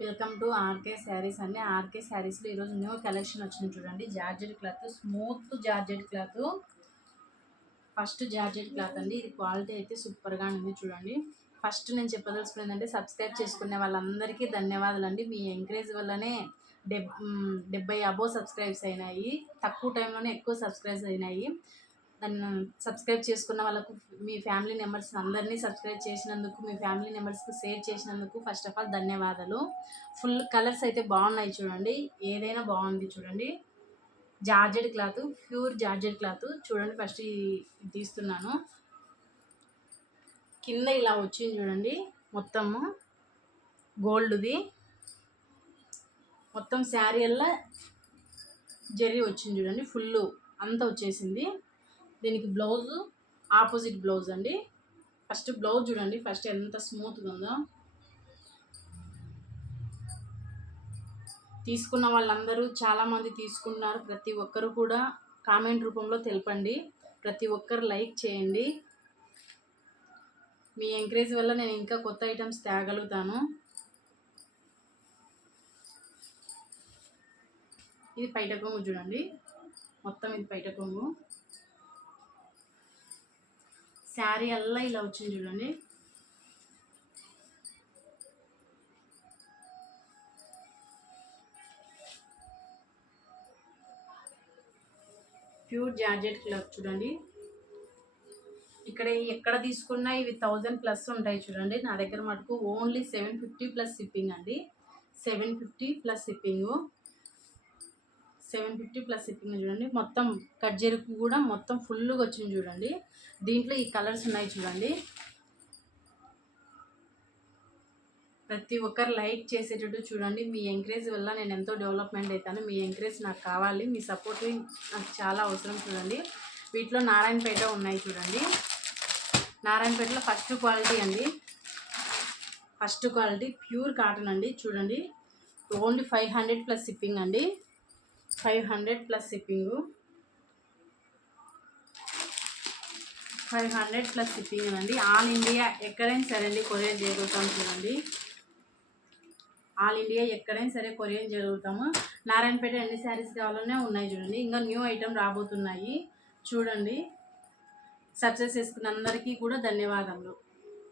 Welcome to RK saris అండి. RK శారీస్లో ఈరోజు న్యూ కలెక్షన్ వచ్చింది చూడండి. Georgette cloth smooth georgette cloth. First georgette cloth అండి. ఇది క్వాలిటీ అయితే సూపర్గా ఉంది చూడండి. ఫస్ట్ నేను చెప్పదలుచుకున్నది ఏంటంటే సబ్స్క్రైబ్ చేసుకునే వాళ్ళందరికీ ధన్యవాదాలు అండి మీ ఎంకరేజ్ వల్లనే డెబ్ డెబ్బై అబో సబ్స్క్రైబ్స్ అయినాయి. తక్కువ టైంలోనే ఎక్కువ సబ్స్క్రైబ్స్ అయినాయి. దాన్ని సబ్స్క్రైబ్ చేసుకున్న వాళ్ళకు మీ ఫ్యామిలీ మెంబర్స్ అందరినీ సబ్స్క్రైబ్ చేసినందుకు మీ ఫ్యామిలీ మెంబర్స్కి షేర్ చేసినందుకు ఫస్ట్ ఆఫ్ ఆల్ ధన్యవాదాలు. ఫుల్ కలర్స్ అయితే బాగున్నాయి చూడండి. ఏదైనా బాగుంది చూడండి. Georgette cloth pure georgette cloth. చూడండి ఫస్ట్ ఇది తీస్తున్నాను. కింద ఇలా వచ్చింది చూడండి. మొత్తము గోల్డ్ది. మొత్తం శారీ అల్లా జరీ వచ్చింది చూడండి. ఫుల్ అంతా వచ్చేసింది. దీనికి బ్లౌజ్ ఆపోజిట్ బ్లౌజ్ అండి. ఫస్ట్ బ్లౌజ్ చూడండి ఫస్ట్ ఎంత స్మూత్గా ఉందో. తీసుకున్న వాళ్ళందరూ చాలామంది తీసుకున్నారు ప్రతి ఒక్కరు కూడా కామెంట్ రూపంలో తెలపండి. ప్రతి ఒక్కరు లైక్ చేయండి. మీ ఎంకరేజ్ వల్ల నేను ఇంకా కొత్త ఐటమ్స్ తేగలుగుతాను. ఇది పైట కొంగు చూడండి. మొత్తం ఇది పైట కొంగు శారీ అల్లా ఇలా వచ్చింది చూడండి. ప్యూర్ జార్జెట్ క్లాత్ చూడండి. ఇక్కడ ఎక్కడ తీసుకున్నా ఇవి థౌజండ్ ప్లస్ ఉంటాయి చూడండి. నా దగ్గర మటుకు only seven fifty plus shipping అండి. Seven fifty plus shipping seven fifty plus shipping చూడండి. మొత్తం కట్ జరుపు కూడా మొత్తం ఫుల్గా వచ్చింది చూడండి. దీంట్లో ఈ కలర్స్ ఉన్నాయి చూడండి. ప్రతి ఒక్కరు లైక్ చేసేటట్టు చూడండి. మీ ఎంకరేజ్ వల్ల నేను ఎంతో డెవలప్మెంట్ అవుతాను మీ ఎంకరేజ్ నాకు కావాలి. మీ సపోర్ట్ నాకు చాలా అవసరం చూడండి. వీటిలో నారాయణపేట ఉన్నాయి చూడండి. నారాయణపేటలో ఫస్ట్ క్వాలిటీ అండి. ఫస్ట్ క్వాలిటీ ప్యూర్ కాటన్ అండి. చూడండి. Only five hundred plus shipping అండి. Five hundred plus shipping. Five hundred plus shipping అండి ఆల్ ఇండియా ఎక్కడైనా సరే అండి కొరియర్ చేయగలుగుతాం చూడండి. ఆల్ ఇండియా ఎక్కడైనా సరే కొరియర్ జరుగుతాము. నారాయణపేట ఎన్ని శారీస్ కావాలనే ఉన్నాయి చూడండి. ఇంకా న్యూ ఐటెం రాబోతున్నాయి. చూడండి. సక్సెస్ చేసుకున్న అందరికీ కూడా ధన్యవాదములు.